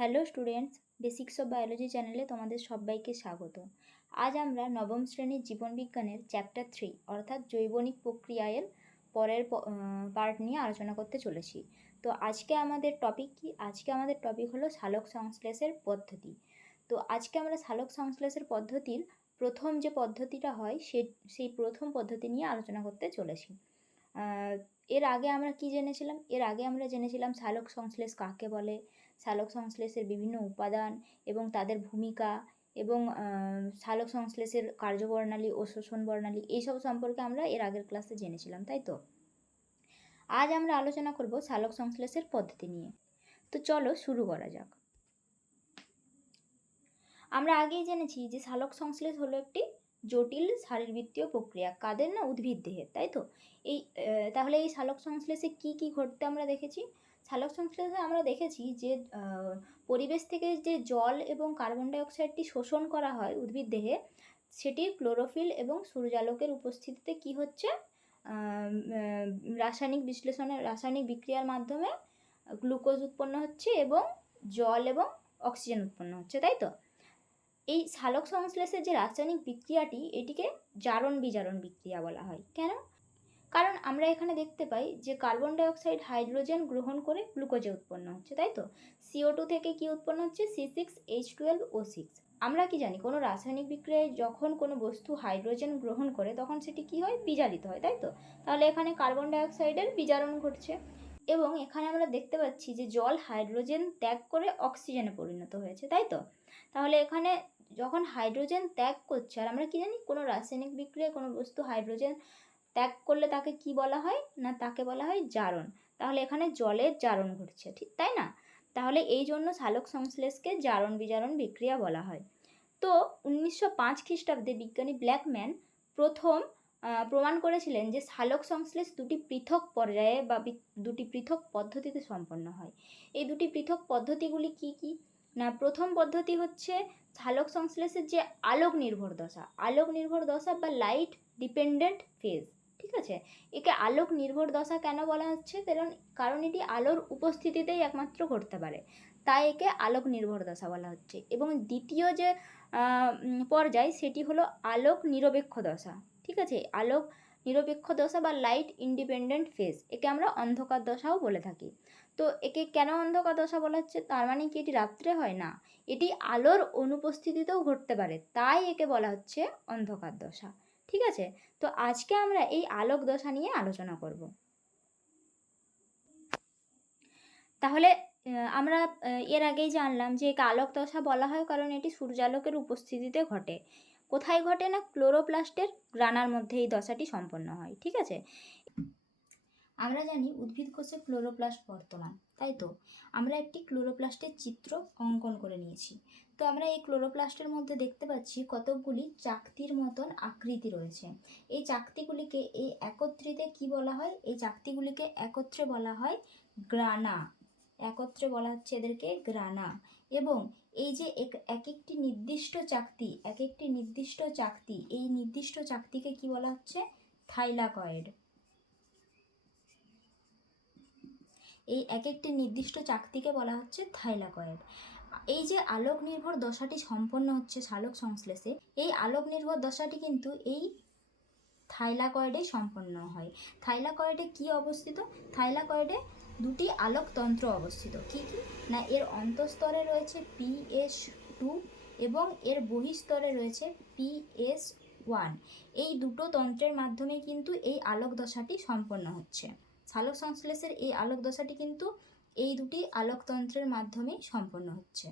Hello students basics of biology চ্যানেলে তোমাদের সবাইকে স্বাগত। আজ আমরা নবম শ্রেণির জীবনবিজ্ঞানের চ্যাপ্টার থ্রি অর্থাৎ জৈবনিক প্রক্রিয়ায়ের পরের পার্ট নিয়ে আলোচনা করতে চলেছি। তো আজকে আমাদের টপিক কি? আজকে আমাদের টপিক হলো সালোক সংশ্লেষের পদ্ধতি। তো আজকে আমরা সালোক সংশ্লেষের পদ্ধতির প্রথম যে পদ্ধতিটা হয়, সে, সেই প্রথম পদ্ধতি নিয়ে আলোচনা করতে চলেছি। এর আগে আমরা কি জেনেছিলাম? এর আগে আমরা জেনেছিলাম সালোক সংশ্লেষ কাকে বলে? সালোক সংশ্লেষের বিভিন্ন উপাদান এবং তাদের ভূমিকা এবং সালোক সংশ্লেষের কার্যবর্ণালী ও শোষণ বর্ণালী এইসব সম্পর্কে আমরা এর আগের ক্লাসে জেনেছিলাম, তাই তো? আজ আমরা আলোচনা করব সালোক সংশ্লেষের পদ্ধতি নিয়ে। তো চলো শুরু করা যাক। আমরা আগেই জেনেছি যে সালোক সংশ্লেষ হলো একটি জটিল শারীরবৃত্তীয় প্রক্রিয়া, কাদের না উদ্ভিদ দেহের, তাই তো? এই তাহলে এই সালোক সংশ্লেষে কি কি ঘটতে আমরা দেখেছি? সালোক সংশ্লেষে আমরা দেখেছি যে পরিবেশ থেকে যে জল এবং কার্বন ডাইঅক্সাইডটি শোষণ করা হয় উদ্ভিদ দেহে, সেটি ক্লোরোফিল এবং সূর্যালোকের উপস্থিতিতে কি হচ্ছে? রাসায়নিক বিশ্লেষণের রাসায়নিক বিক্রিয়ার মাধ্যমে গ্লুকোজ উৎপন্ন হচ্ছে এবং জল এবং অক্সিজেন উৎপন্ন হচ্ছে, তাই তো? এই সালোক সংশ্লেষের যে রাসায়নিক বিক্রিয়াটি, এটিকে জারণ বিজারণ বিক্রিয়া বলা হয়। কেন? কারণ আমরা এখানে দেখতে পাই যে কার্বন ডাইঅক্সাইড হাইড্রোজেন গ্রহণ করে গ্লুকোজে উৎপন্ন হচ্ছে, তাই তো? সিও টু থেকে কি উৎপন্ন হচ্ছে? C six H twelve O six আমরা কি জানি, কোনো রাসায়নিক বিক্রিয়ায় যখন কোনো বস্তু হাইড্রোজেন গ্রহণ করে, তখন সেটি কি হয়? বিজারিত হয়, তাই তো? তাহলে এখানে কার্বন ডাইঅক্সাইডের বিজারণ ঘটছে। এবং এখানে আমরা দেখতে পাচ্ছি যে জল হাইড্রোজেন ত্যাগ করে অক্সিজেনে পরিণত হয়েছে, তাই তো? তাহলে এখানে যখন হাইড্রোজেন ত্যাগ করছে, আর আমরা কি জানি, কোনো রাসায়নিক বিক্রিয়ায় কোনো বস্তু হাইড্রোজেন ত্যাগ করলে তাকে কি বলা হয়? না, তাকে বলা হয় জারণ। তাহলে এখানে জলের জারণ ঘটছে, ঠিক তাই না? তাহলে এই জন্য সালোক সংশ্লেষকে জারণ বিজারণ বিক্রিয়া বলা হয়। তো উনিশশো পাঁচ খ্রিস্টাব্দে বিজ্ঞানী ব্ল্যাকম্যান প্রথম প্রমাণ করেছিলেন যে সালোক সংশ্লেষ দুটি পৃথক পর্যায়ে বা দুটি পৃথক পদ্ধতিতে সম্পন্ন হয়। এই দুটি পৃথক পদ্ধতিগুলি কি কি? না, প্রথম পদ্ধতি হচ্ছে সালোক সংশ্লেষের যে আলোক নির্ভর দশা। আলোক নির্ভর দশা বা লাইট ডিপেন্ডেন্ট ফেজ ঠিক আছে? একে আলোক নির্ভর দশা কেন বলা হচ্ছে? কারণ কারণ এটি আলোর উপস্থিতিতেই একমাত্র ঘটতে পারে। তাই একে আলোক নির্ভর দশা বলা হচ্ছে। এবং দ্বিতীয় যে পর্যায়, সেটি হলো আলোক নিরপেক্ষ দশা। ঠিক আছে? আলোক নিরপেক্ষ দশা বা লাইট ইন্ডিপেন্ডেন্ট ফেজ। একে আমরা অন্ধকার দশাও বলে থাকি। তো একে কেন অন্ধকার দশা বলা হচ্ছে? তার মানে কি এটি রাত্রে হয়? না। এটি আলোর অনুপস্থিতিতেও ঘটতে পারে। তাই একে বলা হচ্ছে অন্ধকার দশা। ঠিক আছে? তো আজকে আমরা এই আলোক দশা নিয়ে আলোচনা করব। তাহলে আমরা এর আগেই জানলাম যে একে আলোক দশা বলা হয় কারণ এটি সূর্যালোকের উপস্থিতিতে ঘটে। কোথায় ঘটে না? ক্লোরোপ্লাস্টের গ্রানার মধ্যে এই দশাটি সম্পন্ন হয়, ঠিক আছে? আমরা জানি উদ্ভিদ কোষে ক্লোরোপ্লাস্ট বর্তমান, তাই তো? আমরা একটি ক্লোরোপ্লাস্টের চিত্র অঙ্কন করে নিয়েছি। তো আমরা এই ক্লোরোপ্লাস্টের মধ্যে দেখতে পাচ্ছি কতকগুলি চাকতির মতন আকৃতি রয়েছে। এই চাকতিগুলিকে এই একত্রিতে কি বলা হয়? এই চাকতিগুলিকে একত্রে বলা হয় গ্রানা। একত্রে বলা হচ্ছে এদেরকে গ্রানা। এবং এই যে এক এক একটি নির্দিষ্ট চাকতি এক একটি নির্দিষ্ট চাকতি, এই নির্দিষ্ট চাকতিকে কি বলা হচ্ছে? থাইলাকয়েড। এই এক একটি নির্দিষ্ট চাকতিকে বলা হচ্ছে থাইলাকয়েড। এই যে আলোক নির্ভর দশাটি সম্পন্ন হচ্ছে সালোক সংশ্লেষে, এই আলোক নির্ভর দশাটি কিন্তু এই থাইলাকয়েডে সম্পন্ন হয়। থাইলাকয়েডে কি অবস্থিত? থাইলাকয়েডে দুটি আলোকতন্ত্র অবস্থিত। কি কি? না, এর অন্তঃস্তরে রয়েছে পিএস টু এবং এর বহিস্তরে রয়েছে পিএস ওয়ান। এই দুটো তন্ত্রের মাধ্যমে কিন্তু এই আলোক দশাটি সম্পন্ন হচ্ছে। সালোক সংশ্লেষের এই আলোক দশাটি কিন্তু এই দুটি আলোকতন্ত্রের মাধ্যমে সম্পন্ন হচ্ছে।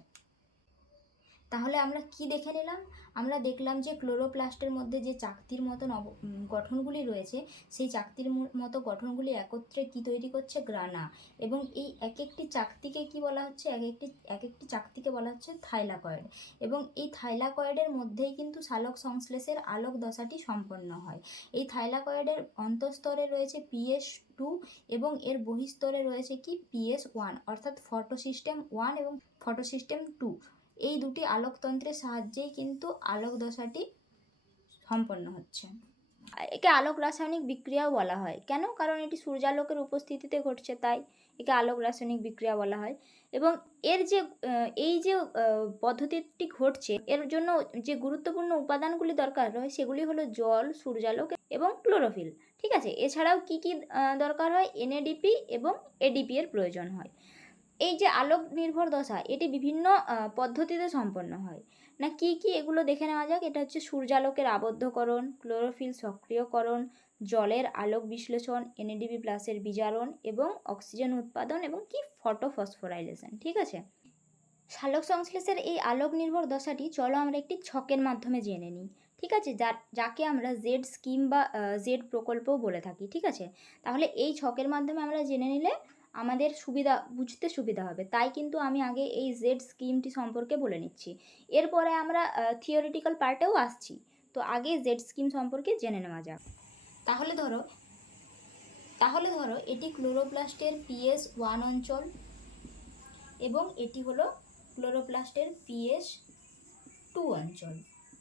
তাহলে আমরা কি দেখে নিলাম? আমরা দেখলাম যে ক্লোরোপ্লাস্টের মধ্যে যে চাকতির মতন অব- গঠনগুলি রয়েছে, সেই চাকতির মতো গঠনগুলি একত্রে কি তৈরি করছে? গ্রানা। এবং এই এক একটি চাকতিকে কি বলা হচ্ছে? এক একটি এক একটি চাকতিকে বলা হচ্ছে থাইলাকয়েড। এবং এই থাইলাকয়েডের মধ্যেই কিন্তু সালোক সংশ্লেষের আলোক দশাটি সম্পন্ন হয়। এই থাইলাকয়েডের অন্তঃস্তরে রয়েছে পিএস টু এবং এর বহিস্তরে রয়েছে কি? পিএস ওয়ান, অর্থাৎ ফটো সিস্টেম ওয়ান এবং ফটো সিস্টেম টু। এই দুটি আলোকতন্ত্রের সাহায্যেই কিন্তু আলোক দশাটি সম্পন্ন হচ্ছে। একে আলোক রাসায়নিক বিক্রিয়াও বলা হয়। কেন? কারণ এটি সূর্যালোকের উপস্থিতিতে ঘটছে, তাই একে আলোক রাসায়নিক বিক্রিয়া বলা হয়। এবং এর যে এই যে পদ্ধতিটি ঘটছে, এর জন্য যে গুরুত্বপূর্ণ উপাদানগুলি দরকার হয় সেগুলি হলো জল, সূর্যালোক এবং ক্লোরোফিল। ঠিক আছে? এছাড়াও কি কি দরকার হয়? এনএডিপি এবং এডিপি এর প্রয়োজন হয়। এই যে আলোক নির্ভর দশা, এটি বিভিন্ন পদ্ধতিতে সম্পন্ন হয়। না, কি কি এগুলো দেখে নেওয়া যাক? এটা হচ্ছে সূর্যালোকের আবদ্ধকরণ, ক্লোরোফিল সক্রিয়করণ, জলের আলোক বিশ্লেষণ এনএডিবি প্লাসের বিজারণ এবং অক্সিজেন উৎপাদন এবং কি? ফটোফসফোরাইলেশন, ঠিক আছে? সালোক সংশ্লেষের এই আলোক নির্ভর দশাটি, চলো আমরা একটি ছকের মাধ্যমে জেনে নিই, ঠিক আছে? যার, যাকে আমরা জেড স্কিম বা জেড প্রকল্পও বলে থাকি, ঠিক আছে? তাহলে এই ছকের মাধ্যমে আমরা জেনে নিলে আমাদের সুবিধা, বুঝতে সুবিধা হবে। তাই কিন্তু আমি আগে এই জেড স্কিমটি সম্পর্কে বলে নিচ্ছি। এরপরে আমরা থিওরিটিক্যাল পার্টেও আসছি। তো আগে জেড স্কিম সম্পর্কে জেনে নেওয়া যাক। তাহলে ধরো তাহলে ধরো এটি ক্লোরোপ্লাস্টের পিএস ওয়ান অঞ্চল এবং এটি হলো ক্লোরোপ্লাস্টের পিএস টু অঞ্চল।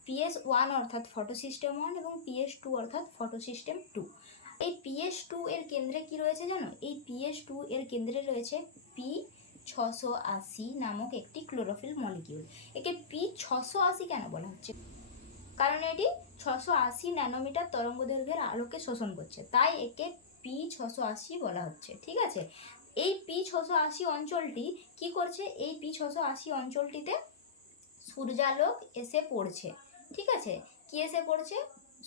পিএস ওয়ান অর্থাৎ ফটোসিস্টেম ওয়ান এবং পিএস টু অর্থাৎ ফটোসিস্টেম টু এই পিএস টু এর কেন্দ্রে কি রয়েছে জানো? এই পিএস টু এর কেন্দ্রে রয়েছে পি ছশো আশি নামক একটি ক্লোরোফিল মলিকিউল একে পি ছশো আশি কেন বলা হচ্ছে? কারণ এটি ছশো আশি ন্যানোমিটার তরঙ্গ দৈর্ঘ্যের আলোকে শোষণ করছে। তাই একে পি ছশো আশি বলা হচ্ছে, ঠিক আছে? এই পি ছশো আশি অঞ্চলটি কি করছে? এই পি ছশো আশি অঞ্চলটিতে সূর্যালোক এসে পড়ছে, ঠিক আছে? কি এসে পড়ছে?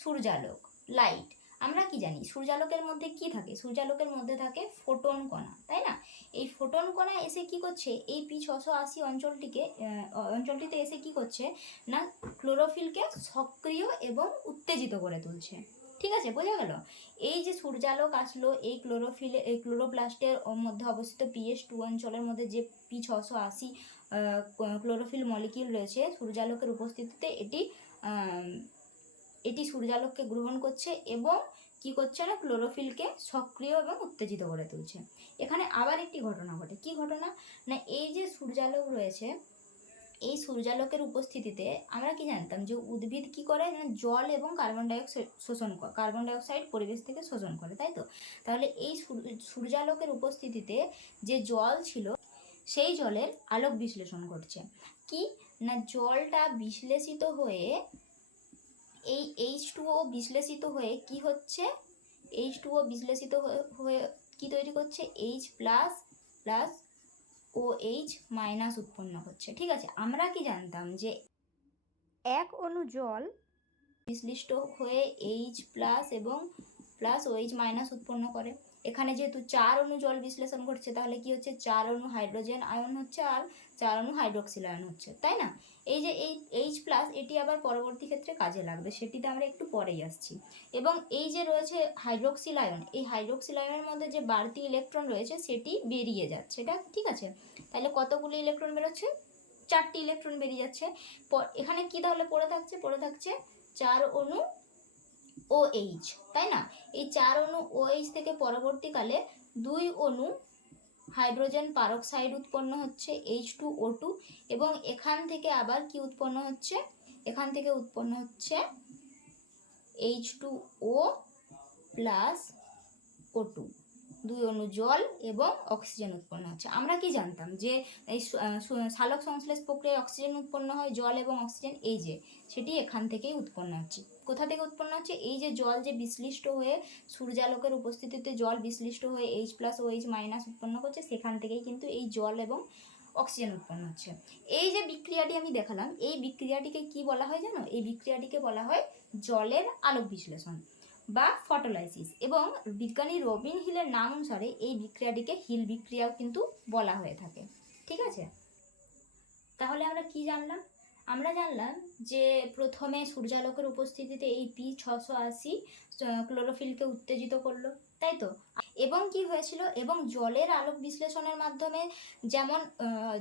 সূর্যালোক লাইট আমরা কি জানি? সূর্যালোকের মধ্যে কি থাকে? সূর্যালোকের মধ্যে থাকে ফোটন কণা, তাই না? এই ফোটন কণা এসে কি করছে? এই পি ছশো আশি অঞ্চলটিকে অঞ্চলটিতে এসে কি করছে? না, ক্লোরোফিলকে সক্রিয় এবং উত্তেজিত করে তুলছে। ঠিক আছে? বোঝা গেল? এই যে সূর্যালোক আসলো, এই ক্লোরোফিল, এই ক্লোরোপ্লাস্টের মধ্যে অবস্থিত পিএস টু অঞ্চলের মধ্যে যে পি ছশো আশি ক্লোরোফিল মলিকিউল রয়েছে, সূর্যালোকের উপস্থিতিতে এটি এটি সূর্যালোককে গ্রহণ করছে এবং কি করছে না? ক্লোরোফিলকে সক্রিয় এবং উত্তেজিত করে তুলছে। এখানে আবার একটি ঘটনা ঘটে। কি ঘটনা? না, এই যে সূর্যালোক রয়েছে, এই সূর্যালোকের উপস্থিতিতে আমরা কি জানতাম যে উদ্ভিদ কি করে? না, জল এবং কার্বন ডাইঅক্সাইড শোষণ করে কার্বন ডাইঅক্সাইড পরিবেশ থেকে শোষণ করে, তাই তো? তাহলে এই সূর্যালোকের উপস্থিতিতে যে জল ছিল, সেই জলের আলোক বিশ্লেষণ ঘটছে। কি? না, জলটা বিশ্লেষিত হয়ে এই এইচ টুও বিশ্লেষিত হয়ে কি হচ্ছে? এইচ টুও বিশ্লেষিত হয়ে- হয়ে কি তৈরি করছে? H plus plus O H minus উৎপন্ন হচ্ছে। ঠিক আছে? আমরা কি জানতাম যে এক অনু জল বিশ্লিষ্ট হয়ে এইচ প্লাস এবং প্লাস ও এইচ মাইনাস উৎপন্ন করে। এখানে যেহেতু চার অণু জল বিশ্লেষণ করছে তাহলে কি হচ্ছে? চার অণু হাইড্রোজেন আয়ন হচ্ছে আর চার অণু হাইড্রোক্সিল আয়ন হচ্ছে, তাই না? এই যে এই এইচ প্লাস এটি আবার পরবর্তী ক্ষেত্রে কাজে লাগবে, সেটিতে আমরা একটু পরেই আসছি। এবং এই যে রয়েছে হাইড্রোক্সিল আয়ন, এই হাইড্রোক্সিল আয়নের মধ্যে যে বাড়তি ইলেকট্রন রয়েছে, সেটি বেরিয়ে যাচ্ছে, এটা ঠিক আছে? তাহলে কতগুলি ইলেকট্রন বেরোচ্ছে? চারটি ইলেকট্রন বেরিয়ে যাচ্ছে। এখানে কি তাহলে পড়ে থাকছে? পড়ে থাকছে চার অণু ও এইচ তাই না? এই চার অণু ও এইচ থেকে পরবর্তীকালে দুই অণু হাইড্রোজেন পারক্সাইড উৎপন্ন হচ্ছে এইচ টু ও টু এবং এখান থেকে আবার কি উৎপন্ন হচ্ছে? এখান থেকে উৎপন্ন হচ্ছে H two O plus O two দুই অণু জল এবং অক্সিজেন উৎপন্ন হচ্ছে। আমরা কি জানতাম যে এই সালোক সংশ্লেষ প্রক্রিয়ায় অক্সিজেন উৎপন্ন হয়, জল এবং অক্সিজেন এই যে, সেটি এখান থেকেই উৎপন্ন হচ্ছে। কোথা থেকে উৎপন্ন হচ্ছে? এই যে জল যে বিশ্লিষ্ট হয়ে সূর্যালোকের উপস্থিতিতে জল বিশ্লিষ্ট হয়ে H plus O H minus উৎপন্ন করছে, সেখান থেকেই কিন্তু এই জল এবং অক্সিজেন উৎপন্ন হচ্ছে। এই যে বিক্রিয়াটি আমি দেখালাম, এই বিক্রিয়াটিকে কি বলা হয় জানো? এই বিক্রিয়াটিকে বলা হয় জলের আলোক বিশ্লেষণ। বা ফটোলাইসিস এবং বিজ্ঞানী রবিন হিলের নাম অনুসারে এই বিক্রিয়াটিকে হিল বিক্রিয়াও কিন্তু বলা হয়ে থাকে। ঠিক আছে? তাহলে আমরা কি জানলাম? আমরা জানলাম যে প্রথমে সূর্যালোকের উপস্থিতিতে এই পি ছশো আশি ক্লোরোফিলকে উত্তেজিত করল। তাই তো? এবং কি হয়েছিল? এবং জলের আলোক বিশ্লেষণের মাধ্যমে যেমন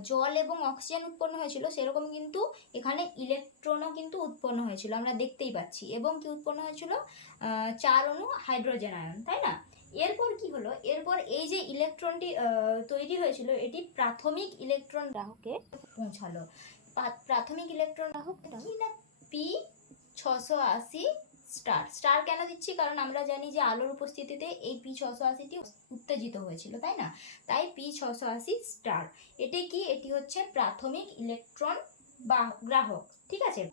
জল এবং অক্সিজেন উৎপন্ন হয়েছিল, সেরকম কিন্তু এখানে ইলেকট্রনও কিন্তু উৎপন্ন হয়েছিল, আমরা দেখতেই পাচ্ছি। এবং কি উৎপন্ন হয়েছিল? চার অণু হাইড্রোজেন আয়ন তাই না? এরপর কি হলো? এরপর এই যে ইলেকট্রনটি তৈরি হয়েছিল, এটি প্রাথমিক ইলেকট্রন গ্রাহকে পৌঁছালো। প্রাথমিক ইলেকট্রন গ্রাহক না? পি ছশো আশি স্টার স্টার কেন দিচ্ছি? কারণ আমরা জানি যে আলোর উপস্থিতিতে এই পি ছশো আশিটি উত্তেজিত হয়েছিল, তাই না? তাই পি ছশো আশি স্টার এটি কি? এটি হচ্ছে প্রাথমিক ইলেকট্রন বা গ্রাহক, ঠিক আছে?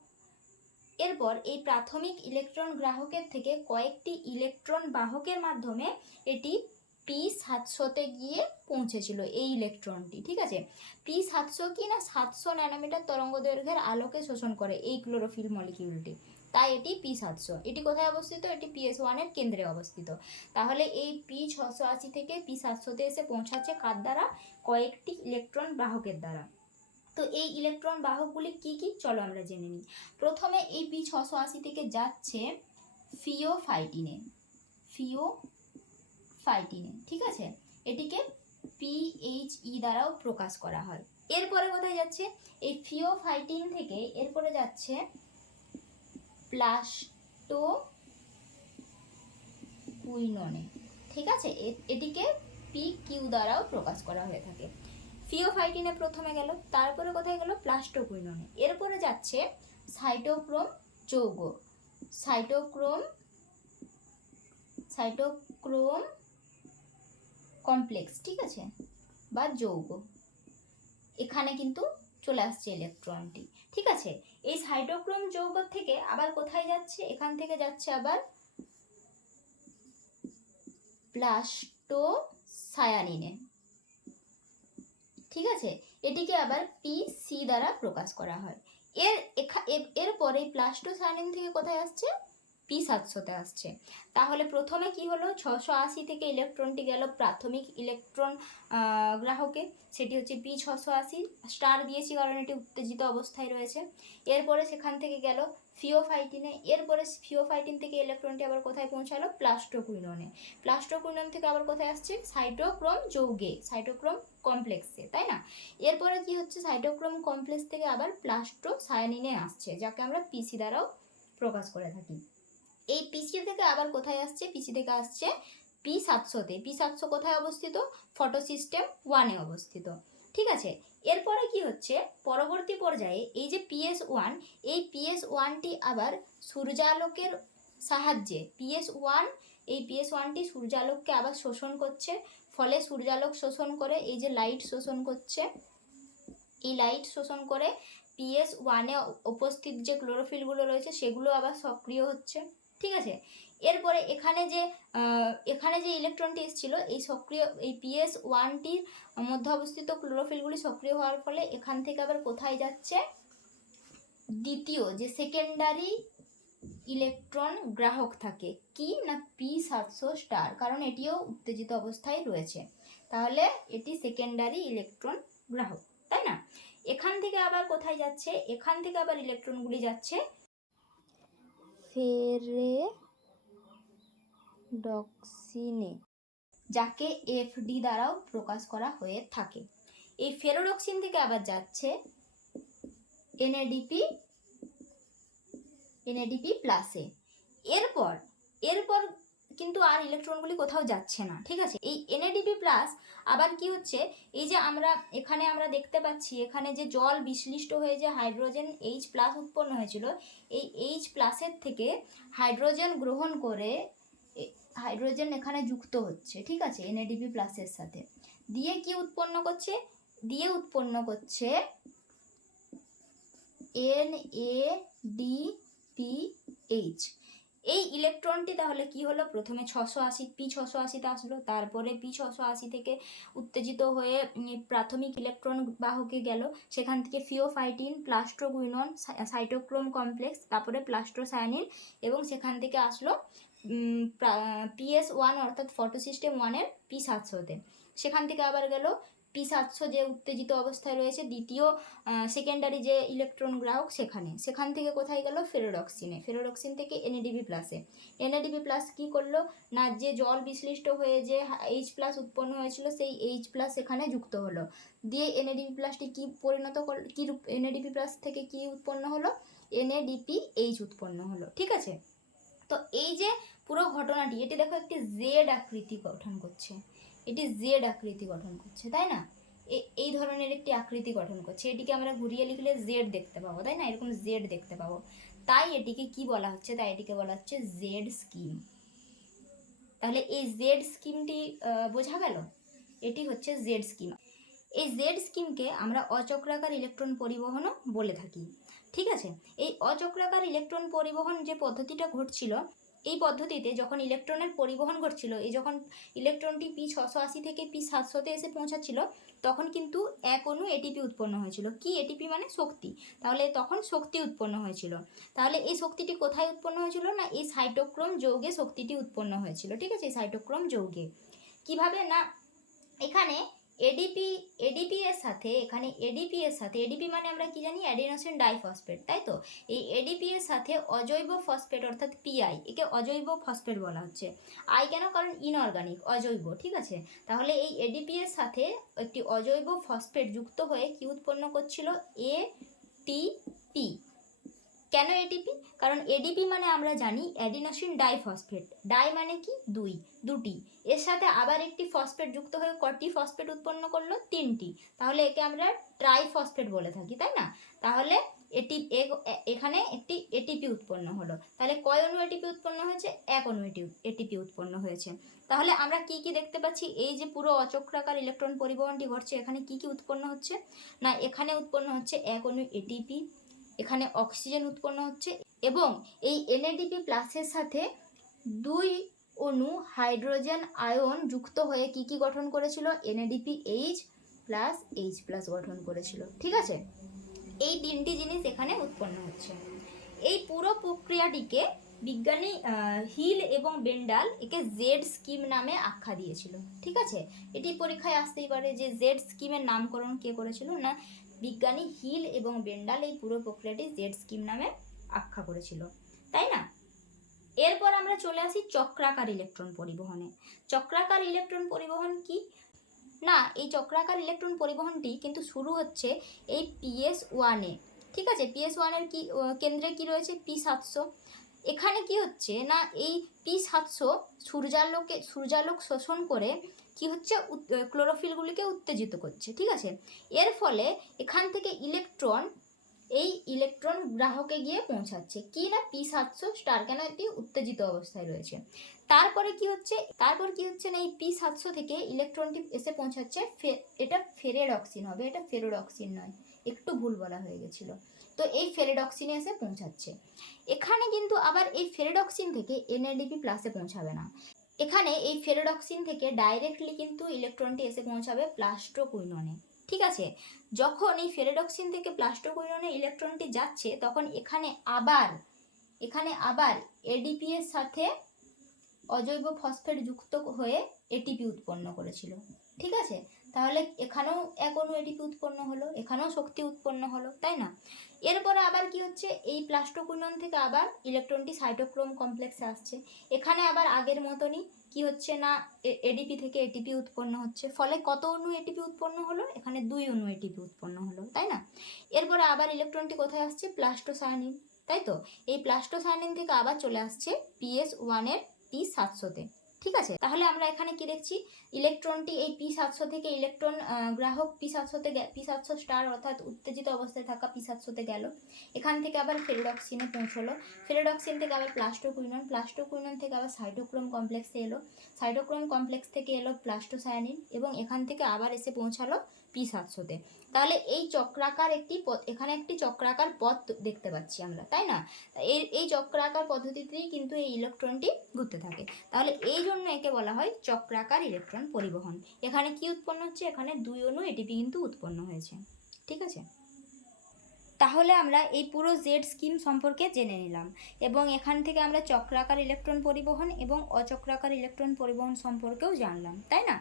এরপর এই প্রাথমিক ইলেকট্রন গ্রাহকের থেকে কয়েকটি ইলেকট্রন বাহকের মাধ্যমে এটি পি সাতশোতে গিয়ে পৌঁছেছিল এই ইলেকট্রনটি, ঠিক আছে? পি সাতশো কি না? সাতশো ন্যানোমিটার তরঙ্গ দৈর্ঘ্যের আলোকে শোষণ করে এই ক্লোরোফিল মলিকিউলটি। তাই এটি পি সাতশো। এটি কোথায় অবস্থিত? এটি পিএস ওয়ানের কেন্দ্রে অবস্থিত। তাহলে এই পি ছশো আশি থেকে পি সাতশোতে এসে পৌঁছাচ্ছে কার দ্বারা? কয়েকটি ইলেকট্রন বাহকের দ্বারা। তো এই ইলেকট্রন বাহকগুলি কি কি? চলো আমরা জেনে নিই। প্রথমে এই পি ছশো আশি থেকে যাচ্ছে ফিও ফাইটিনে ফিও ফাইটিনে ঠিক আছে? এটিকে পিএইচই দ্বারাও প্রকাশ করা হয়। এরপরে কোথায় যাচ্ছে? এই ফিও ফাইটিন থেকে এরপরে যাচ্ছে প্লাস্টো কুইননে ঠিক আছে? এটিকে পি কিউ দ্বারাও প্রকাশ করা হয়ে থাকে। ফিওফাইটিনে প্রথমে গেল, তারপরে কোথায় গেল? প্লাস্টোকুইননে। এরপরে যাচ্ছে সাইটোক্রোম যৌগ। সাইটোক্রোম সাইটোক্রোম কমপ্লেক্স, ঠিক আছে? বা যৌগ। এখানে কিন্তু চলে আসছে ইলেকট্রনটি, ঠিক আছে? এই সাইটোক্রোম যৌগ থেকে আবার কোথায় যাচ্ছে? এখান থেকে যাচ্ছে আবার প্লাস্টো সায়ানিনে ঠিক আছে? এটিকে আবার পিসি দ্বারা প্রকাশ করা হয়। এর এর- এরপরে প্লাস্টো সায়ানিন থেকে কোথায় আসছে? পি সাতশোতে আসছে। তাহলে প্রথমে কি হলো? ছশো আশি থেকে ইলেকট্রনটি গেল প্রাথমিক ইলেকট্রন গ্রাহকে। সেটি হচ্ছে পি ছশো আশি। স্টার দিয়েছি কারণ এটি উত্তেজিত অবস্থায় রয়েছে। এরপরে সেখান থেকে গেল ফিওফাইটিনে এরপরে ফিওফাইটিন থেকে ইলেকট্রনটি আবার কোথায় পৌঁছালো? প্লাস্টোকুইননে প্লাস্টোকুইনন থেকে আবার কোথায় আসছে? সাইটোক্রোম যৌগে। সাইটোক্রোম কমপ্লেক্সে তাই না? এরপরে কি হচ্ছে? সাইটোক্রোম কমপ্লেক্স থেকে আবার প্লাস্টো সায়ানিনে আসছে, যাকে আমরা পিসি দ্বারাও প্রকাশ করে থাকি। এই পিসি থেকে আবার কোথায় আসছে? পিসি থেকে আসছে পি সাতশোতে পি সাতশো কোথায় অবস্থিত? ফটো সিস্টেম ওয়ানে অবস্থিত। ঠিক আছে? এরপরে কি হচ্ছে? পরবর্তী পর্যায়ে এই যে পিএস ওয়ান এই পিএস ওয়ানটি আবার সূর্যালোকের সাহায্যে পিএস ওয়ান এই পিএস ওয়ানটি সূর্যালোককে আবার শোষণ করছে। ফলে সূর্যালোক শোষণ করে, এই যে লাইট শোষণ করছে, এই লাইট শোষণ করে পিএস ওয়ানে উপস্থিত যে ক্লোরোফিলগুলো রয়েছে, সেগুলো আবার সক্রিয় হচ্ছে। ঠিক আছে? এরপরে এখানে যে এখানে যে ইলেকট্রনটি এসেছিল, এই সক্রিয়, এই পিএস ওয়ানটির মধ্যে অবস্থিত ক্লোরোফিলগুলি সক্রিয় হওয়ার ফলে এখান থেকে আবার কোথায় যাচ্ছে? দ্বিতীয়, যে সেকেন্ডারি ইলেকট্রন গ্রাহক থাকে, কি না পি সাতশো স্টার কারণ এটিও উত্তেজিত অবস্থায় রয়েছে। তাহলে এটি সেকেন্ডারি ইলেকট্রন গ্রাহক, তাই না? এখান থেকে আবার কোথায় যাচ্ছে? এখান থেকে আবার ইলেকট্রনগুলি যাচ্ছে ফেরেডক্সিনে যাকে এফডি দ্বারাও প্রকাশ করা হয়ে থাকে। এই ফেরোডক্সিন থেকে আবার যাচ্ছে এনএডিপি এনএডিপি প্লাসে। এরপর এরপর কিন্তু আর ইলেকট্রনগুলি কোথাও যাচ্ছে না, ঠিক আছে? এই এনএডিপি প্লাস আবার কি হচ্ছে? এই যে আমরা, এখানে আমরা দেখতে পাচ্ছি, এখানে যে জল বিশ্লিষ্ট হয়ে যে হাইড্রোজেন এইচ প্লাস উৎপন্ন হয়েছিল, এই এইচ প্লাসের থেকে হাইড্রোজেন গ্রহণ করে হাইড্রোজেন এখানে যুক্ত হচ্ছে, ঠিক আছে এনএডিপি প্লাসের সাথে। দিয়ে কি উৎপন্ন করছে? দিয়ে উৎপন্ন করছে N A D P H এই ইলেকট্রনটি তাহলে কি হলো? প্রথমে ছশো আশি, পি ছশো আশিতে আসলো। তারপরে পি ছশো আশি থেকে উত্তেজিত হয়ে প্রাথমিক ইলেকট্রন বাহকে গেল। সেখান থেকে ফিওফাইটিন প্লাস্ট্রোগুইনন সাইটোক্রোম কমপ্লেক্স তারপরে প্লাস্ট্রোসায়ানিন এবং সেখান থেকে আসলো পিএস ওয়ান অর্থাৎ ফটো সিস্টেম ওয়ানের পি সাতশোতে সেখান থেকে আবার গেল পি সাতশো যে উত্তেজিত অবস্থায় রয়েছে, দ্বিতীয় সেকেন্ডারি যে ইলেকট্রন গ্রাহক সেখানে। সেখান থেকে কোথায় গেল? ফেরোডক্সিনে। ফেরোডক্সিন থেকে এনএডিবি প্লাসে এনএডিবি প্লাস কী করল? না, যে জল বিশ্লিষ্ট হয়ে যে এইচ প্লাস উৎপন্ন হয়েছিল, সেই এইচ প্লাস এখানে যুক্ত হলো। দিয়ে এনএডিপি প্লাসটি কী পরিণত করল কী রূপ এনএডিপি প্লাস থেকে কি উৎপন্ন হলো? এনএডিপি এইচ উৎপন্ন হলো। ঠিক আছে? তো এই যে পুরো ঘটনাটি, এটি দেখো একটি জেড আকৃতি গঠন করছে। এটি জেড আকৃতি গঠন করছে, তাই না? এই ধরনের একটি আকৃতি গঠন করছে। এটিকে আমরা ঘুরিয়ে লিখলে জেড দেখতে পাবো, তাই না? এরকম জেড দেখতে পাবো। তাই এটিকে কি বলা হচ্ছে? তাই এটিকে বলা হচ্ছে জেড স্কিম তাহলে এই জেড স্কিমটি বোঝা গেল? এটি হচ্ছে জেড স্কিম এই জেড স্কিমকে আমরা অচক্রাকার ইলেকট্রন পরিবহনও বলে থাকি। ঠিক আছে? এই অচক্রাকার ইলেকট্রন পরিবহন যে পদ্ধতিটা ঘটছিল এই পদ্ধতিতে যখন ইলেকট্রনের পরিবহন ঘটছিল, এই যখন ইলেকট্রনটি পি ছশো আশি থেকে পি সাতশোতে এসে পৌঁছাচ্ছিল, তখন কিন্তু এক অণু এটিপি উৎপন্ন হয়েছিল। কি এটিপি মানে? শক্তি। তাহলে তখন শক্তি উৎপন্ন হয়েছিল। তাহলে এই শক্তিটি কোথায় উৎপন্ন হয়েছিল না এই সাইটোক্রোম যৌগে শক্তিটি উৎপন্ন হয়েছিল? ঠিক আছে সাইটোক্রোম যৌগে। কীভাবে? না, এখানে এডিপি এডিপি এর সাথে, এখানে এডিপি এর সাথে এডিপি মানে আমরা কি জানি? অ্যাডিনোসিন ডাইফসফেট তাই তো? এই এডিপি এর সাথে অজৈব ফসফেট অর্থাৎ পিআই একে অজৈব ফসফেট বলা হচ্ছে। I can? কারণ ইনঅর্গানিক অজৈব, ঠিক আছে? তাহলে এই এডিপি এর সাথে একটি অজৈব ফসফেট যুক্ত হয়ে কি উৎপন্ন করছিল? এ টি পি কেন এডিপি কারণ এডিপি মানে আমরা জানি অ্যাডিনোসিন ডাইফসফেট ডাই মানে কি? দুই, দুটি। এর সাথে আবার একটি ফসফেট যুক্ত হয়ে কটি ফসফেট উৎপন্ন করল? তিনটি। তাহলে একে আমরা ট্রাইফসফেট বলে থাকি, তাই না? তাহলে এটি এখানে একটি এটিপি উৎপন্ন হলো। তাহলে কয় অণু এটিপি উৎপন্ন হয়েছে? এক অণু এটিপি উৎপন্ন হয়েছে। তাহলে আমরা কি কি দেখতে পাচ্ছি? এই যে পুরো অচক্রাকার ইলেকট্রন পরিবহনটি ঘটছে, এখানে কি কি উৎপন্ন হচ্ছে? না, এখানে উৎপন্ন হচ্ছে এক অণু এটিপি এখানে অক্সিজেন উৎপন্ন হচ্ছে এবং এই এনএডিপি প্লাসের সাথে দুই অণু হাইড্রোজেন আয়ন যুক্ত হয়ে কি কি গঠন করেছিল? NADP H plus H plus গঠন করেছিল। ঠিক আছে? এই তিনটি জিনিস এখানে উৎপন্ন হচ্ছে। এই পুরো প্রক্রিয়াটিকে বিজ্ঞানী হিল এবং বেন্ডাল একে জেড স্কিম নামে আখ্যা দিয়েছিল। ঠিক আছে? এটি পরীক্ষায় আসতেই পারে যে জেড স্কিমের নামকরণ কে করেছিল না বিজ্ঞানী হিল এবং বেন্ডাল এই পুরো প্রক্রিয়াটি জেড স্কিম নামে আখ্যা করেছিল, তাই না? এরপর আমরা চলে আসি চক্রাকার ইলেকট্রন পরিবহনে। চক্রাকার ইলেকট্রন পরিবহন কি? না, এই চক্রাকার ইলেকট্রন পরিবহনটি কিন্তু শুরু হচ্ছে এই পিএস ওয়ানে ঠিক আছে, পিএস ওয়ানের কি কেন্দ্রে কি রয়েছে? পি সাতশো। এখানে কি হচ্ছে না, এই পি সাতশো সূর্যালোকে, সূর্যালোক শোষণ করে কি হচ্ছে? ক্লোরোফিলগুলিকে উত্তেজিত করছে, ঠিক আছে? এর ফলে এখান থেকে ইলেকট্রন এই ইলেকট্রন গ্রাহকে গিয়ে পৌঁছাচ্ছে। কি না? পি সাতশো স্টার কেন এটি উত্তেজিত অবস্থায় রয়েছে? তারপরে কি হচ্ছে? তারপর কি হচ্ছে না, এই পি সাতশো থেকে ইলেকট্রনটি এসে পৌঁছাচ্ছে এটা ফেরেডক্সিন হবে, এটা ফেরোডক্সিন নয়, একটু ভুল বলা হয়ে গেছিল। তো এই ফেরেডক্সিনে এসে পৌঁছাচ্ছে। এখানে কিন্তু আবার এই ফেরেডক্সিন থেকে এনএডিপি প্লাসে পৌঁছাবে না। এখানে এই ফেরোডক্সিন থেকে ডাইরেক্টলি কিন্তু ইলেকট্রনটি এসে পৌঁছাবে প্লাস্টোকুইননে ঠিক আছে? যখন এই ফেরোডক্সিন থেকে প্লাস্টোকুইননে ইলেকট্রনটি যাচ্ছে, তখন এখানে আবার এখানে আবার এডিপি এর সাথে অজৈব ফসফেট যুক্ত হয়ে এটিপি উৎপন্ন করেছিল। ঠিক আছে? তাহলে এখানেও এক অণু এটিপি উৎপন্ন হলো, এখানেও শক্তি উৎপন্ন হলো, তাই না? এরপরে আবার কি হচ্ছে? এই প্লাস্টোকুইনন থেকে আবার ইলেকট্রনটি সাইটোক্রোম কমপ্লেক্সে আসছে। এখানে আবার আগের মতনই কি হচ্ছে না এডিপি থেকে এটিপি উৎপন্ন হচ্ছে। ফলে কত অণু এটিপি উৎপন্ন হলো? এখানে দুই অণু এটিপি উৎপন্ন হলো, তাই না? এরপরে আবার ইলেকট্রনটি কোথায় আসছে? প্লাস্টোসায়ানিন, তাই তো? এই প্লাস্টোসায়ানিন থেকে আবার চলে আসছে পিএস ওয়ানের পি সাতশোতে ঠিক আছে? তাহলে আমরা এখানে কি দেখছি? ইলেকট্রনটি এই পি সাতশো থেকে ইলেকট্রন গ্রাহক পি সাতশোতে পি সাতশো স্টার অর্থাৎ উত্তেজিত অবস্থায় থাকা পি সাতশোতে গেল। এখান থেকে আবার ফেরোডক্সিনে পৌঁছলো। ফেরোডক্সিন থেকে আবার প্লাস্টোকুইনন প্লাস্টোকুইনন থেকে আবার সাইটোক্রোম কমপ্লেক্সে এলো। সাইটোক্রোম কমপ্লেক্স থেকে এলো প্লাস্টোসায়ানিন এবং এখান থেকে আবার এসে পৌঁছালো পি সাতশোতে তাহলে এই চক্রাকার একটি পথ এখানে একটি চক্রাকার পথ দেখতে পাচ্ছি আমরা, তাই না? এই এই চক্রাকার পদ্ধতিতেই কিন্তু এই ইলেকট্রনটি ঘুরতে থাকে। তাহলে এই জন্য একে বলা হয় চক্রাকার ইলেকট্রন পরিবহন। এখানে কি উৎপন্ন হচ্ছে? এখানে দুই অণু, এটিপি কিন্তু উৎপন্ন হয়েছে। ঠিক আছে? তাহলে আমরা এই পুরো জেড স্কিম সম্পর্কে জেনে নিলাম এবং এখান থেকে আমরা চক্রাকার ইলেকট্রন পরিবহন এবং অচক্রাকার ইলেকট্রন পরিবহন সম্পর্কেও জানলাম, তাই না?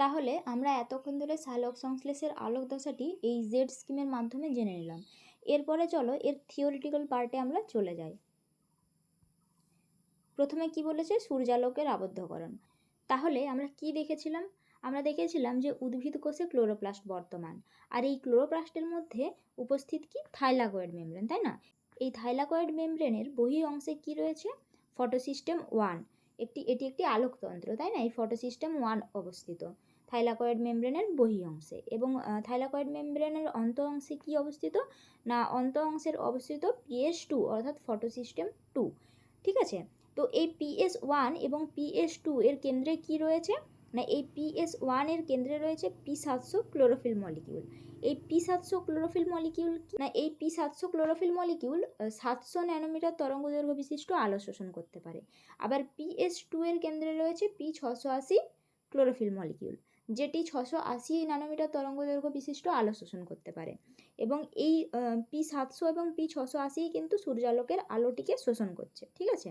তাহলে আমরা এতক্ষণ ধরে সালোক সংশ্লেষের আলোক দশাটি এই জেড স্কিমের মাধ্যমে জেনে নিলাম। এরপরে চলো এর থিওরিটিক্যাল পার্টে আমরা চলে যাই। প্রথমে কি বলেছে? সূর্যালোকের আবদ্ধকরণ। তাহলে আমরা কি দেখেছিলাম? আমরা দেখেছিলাম যে উদ্ভিদ কোষে ক্লোরোপ্লাস্ট বর্তমান। আর এই ক্লোরোপ্লাস্টের মধ্যে উপস্থিত কি? থাইলাকয়েড মেমব্রেন, তাই না? এই থাইলাকয়েড মেমব্রেনের বহি অংশে কি রয়েছে? Photosystem one. একটি, এটি একটি আলোকতন্ত্র, তাই না? এই ফটোসিস্টেম ওয়ান অবস্থিত। থাইলাকয়েড মেমব্রেনের বহি অংশে। এবং থাইলাকয়েড মেমব্রেনের অন্ত অংশে কী অবস্থিত? না, অন্ত অংশের অবস্থিত পিএস টু, অর্থাৎ ফটোসিস্টেম টু। ঠিক আছে? তো এই পিএস ওয়ান এবং পিএস টু এর কেন্দ্রে কি রয়েছে? না, এই পিএস ওয়ানের কেন্দ্রে রয়েছে পি সাতশো ক্লোরোফিল মলিকিউল। এই পি সাতশো ক্লোরোফিল মলিকিউল না, এই পি সাতশো ক্লোরোফিল মলিকিউল সাতশো ন্যানোমিটার তরঙ্গ দৈর্ঘ্য বিশিষ্ট আলো শোষণ করতে পারে। আবার পিএস টু এর কেন্দ্রে রয়েছে পি ছশো আশি ক্লোরোফিল মলিকিউল। যেটি ছশো আশি ন্যানোমিটার তরঙ্গ দৈর্ঘ্য বিশিষ্ট আলো শোষণ করতে পারে। এবং এই পি সাতশো এবং পি ছশো আশি কিন্তু সূর্যালোকের আলোটিকে শোষণ করছে, ঠিক আছে?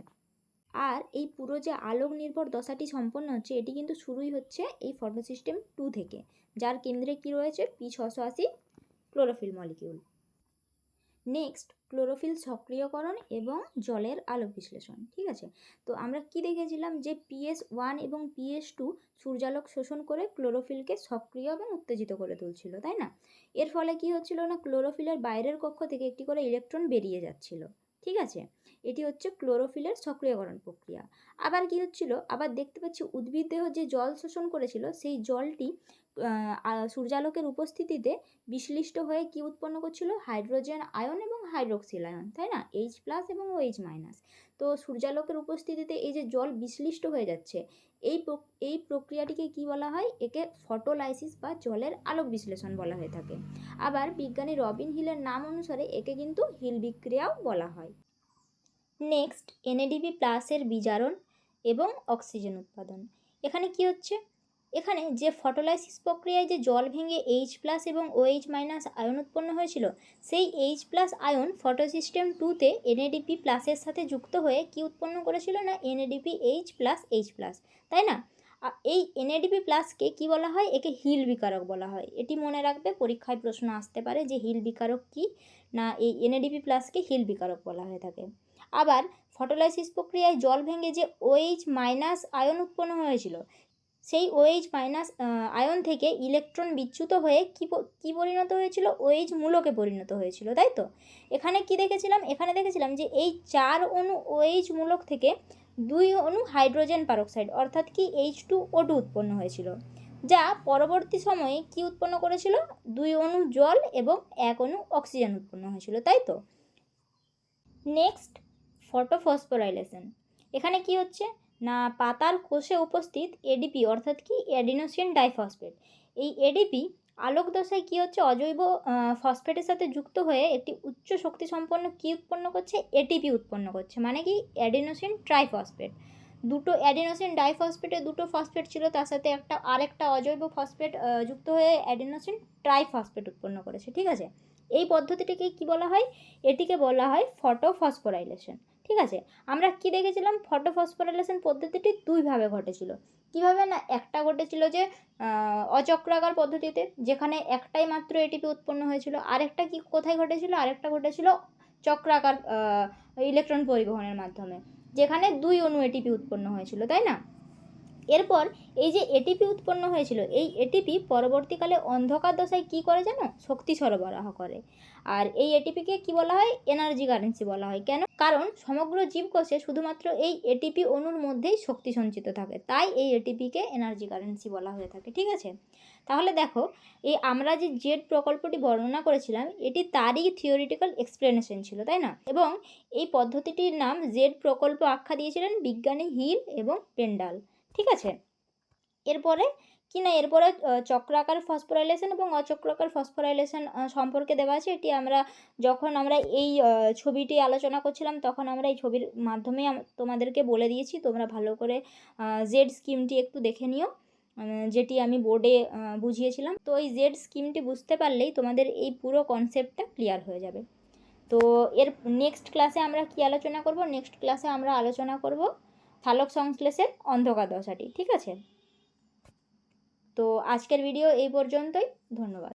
আর এই পুরো যে আলোক নির্ভর দশাটি সম্পন্ন হচ্ছে, এটি কিন্তু শুরুই হচ্ছে এই ফটোসিস্টেম টু থেকে, যার কেন্দ্রে কি রয়েছে? পি ছশো আশি ক্লোরোফিল মলিকিউল নেক্সট ক্লোরোফিল সক্রিয়করণ এবং জলের আলো বিশ্লেষণ, ঠিক আছে? তো আমরা কি দেখেছিলাম যে পিএস ওয়ান এবং পিএস টু সূর্যালোক শোষণ করে ক্লোরোফিলকে সক্রিয় এবং উত্তেজিত করে তুলছিল, তাই না? এর ফলে কি হচ্ছিল না ক্লোরোফিলের বাইরের কক্ষ থেকে একটি করে ইলেকট্রন বেরিয়ে যাচ্ছিল, ঠিক আছে? এটি হচ্ছে ক্লোরোফিলের সক্রিয়করণ প্রক্রিয়া। আবার কি হচ্ছিল? আবার দেখতে পাচ্ছি উদ্ভিদ দেহ যে জল শোষণ করেছিল, সেই জলটি সূর্যালোকের উপস্থিতিতে বিশ্লিষ্ট হয়ে কি উৎপন্ন করছিল? হাইড্রোজেন আয়ন এবং হাইড্রোক্সিল আয়ন তাই না? এইচ প্লাস এবং এইচ মাইনাস তো সূর্যালোকের উপস্থিতিতে এই যে জল বিশ্লিষ্ট হয়ে যাচ্ছে, এই এই প্রক্রিয়াটিকে কি বলা হয়? একে ফটোলাইসিস বা জলের আলোক বিশ্লেষণ বলা হয়ে থাকে। আবার বিজ্ঞানী রবিন হিলের নাম অনুসারে একে কিন্তু হিল বিক্রিয়াও বলা হয়। নেক্সট এনএডিপি প্লাসের বিজারণ এবং অক্সিজেন উৎপাদন। এখানে কি হচ্ছে? এখানে যে ফটোলাইসিস প্রক্রিয়ায় যে জল ভেঙে এইচ প্লাস এবং ওএইচ মাইনাস আয়ন উৎপন্ন হয়েছিল, সেই এইচ প্লাস আয়ন ফটোসিস্টেম টুতে এনএডিপি প্লাসের সাথে যুক্ত হয়ে কি উৎপন্ন করেছিল না? NADP H plus H plus তাই না? এই এনএডিপি প্লাসকে কি বলা হয়? একে হিল বিকারক বলা হয়। এটি মনে রাখবে, পরীক্ষায় প্রশ্ন আসতে পারে যে হিল বিকারক কি? না, এই এনএডিপি প্লাসকে হিল বিকারক বলা হয়ে থাকে। আবার ফটোলাইসিস প্রক্রিয়ায় জল ভেঙে যে ওএইচ মাইনাস আয়ন উৎপন্ন হয়েছিল, সেই ওএইচ মাইনাস আয়ন থেকে ইলেকট্রন বিচ্যুত হয়ে কী কী পরিণত হয়েছিল? ওএইচ মূলকে পরিণত হয়েছিল, তাই তো? এখানে কি দেখেছিলাম? এখানে দেখেছিলাম যে এই চার অণু ওএইচ মূলক থেকে দুই অণু হাইড্রোজেন পারক্সাইড, অর্থাৎ কি এইচ টু ও টু উৎপন্ন হয়েছিল, যা পরবর্তী সময়ে কি উৎপন্ন করেছিল? দুই অণু জল এবং এক অণু অক্সিজেন উৎপন্ন হয়েছিল, তাই তো? Next photophosphorylation. এখানে কি হচ্ছে? না পাতার কোষে উপস্থিত এডিপি অর্থাৎ কি? Adenosine diphosphate. এই এডিপি আলোক দশায় কী হচ্ছে? অজৈব ফসফেটের সাথে যুক্ত হয়ে একটি উচ্চ শক্তি সম্পন্ন কী উৎপন্ন করছে? এটিপি উৎপন্ন করছে মানে কি? Adenosine triphosphate. দুটো অ্যাডিনোসিন ডাইফসফেটে দুটো ফসফেট ছিল, তার সাথে একটা, আরেকটা অজৈব ফসফেট যুক্ত হয়ে অ্যাডিনোসিন ট্রাইফসফেট উৎপন্ন করেছে, ঠিক আছে? এই পদ্ধতিটিকে কি বলা হয়? এটিকে বলা হয় ফটোফসফোরাইলেশন। ঠিক আছে? আমরা কি দেখেছিলাম? ফটোফসফোরাইলেশন পদ্ধতিটি দুইভাবে ঘটেছিল। কীভাবে না একটা ঘটেছিল যে অচক্রাকার পদ্ধতিতে, যেখানে একটাই মাত্র এটিপি উৎপন্ন হয়েছিল, আরেকটা কি কোথায় ঘটেছিল? আরেকটা ঘটেছিল চক্রাকার ইলেকট্রন পরিবহনের মাধ্যমে, যেখানে দুই অণু এটিপি উৎপন্ন হয়েছিল, তাই না? এরপর এই যে এটিপি উৎপন্ন হয়েছিল, এই এটিপি পরবর্তীকালে অন্ধকার দশায় কী করে জানো? শক্তি সরবরাহ করে। আর এই এটিপিকে কি বলা হয়? এনার্জি কারেন্সি বলা হয়। কেন? কারণ সমগ্র জীবকোষে শুধুমাত্র এই এটিপি অণুর মধ্যেই শক্তি সঞ্চিত থাকে। তাই এই এটিপিকে এনার্জি কারেন্সি বলা হয়ে থাকে। ঠিক আছে? তাহলে দেখো, এই আমরা যে জেড প্রকল্পটি বর্ণনা করেছিলাম, এটি তারই থিওরিটিক্যাল এক্সপ্লেনেশন ছিল, তাই না? এবং এই পদ্ধতিটির নাম জেড প্রকল্প আখ্যা দিয়েছিলেন বিজ্ঞানী হিল এবং পেন্ডাল। ঠিক আছে? এরপরে কি না, এরপরে চক্রাকার ফসফোরাইলেশন এবং অচক্রাকার ফসফোরাইলেশন সম্পর্কে দেওয়া আছে। এটি আমরা যখন আমরা এই ছবিটি আলোচনা করছিলাম, তখন আমরা এই ছবির মাধ্যমে তোমাদেরকে বলে দিয়েছি। তোমরা ভালো করে জেড স্কিমটি একটু দেখে নিও। যেটি আমি বোর্ডে বুঝিয়েছিলাম। তো এই জেড স্কিমটি বুঝতে পারলেই তোমাদের এই পুরো কনসেপ্টটা ক্লিয়ার হয়ে যাবে। তো এর নেক্সট ক্লাসে আমরা কি আলোচনা করব? নেক্সট ক্লাসে আমরা আলোচনা করব সালোক সংশ্লেষের অন্ধকার দশাটি ঠিক আছে? তো আজকের ভিডিও এই পর্যন্তই ধন্যবাদ।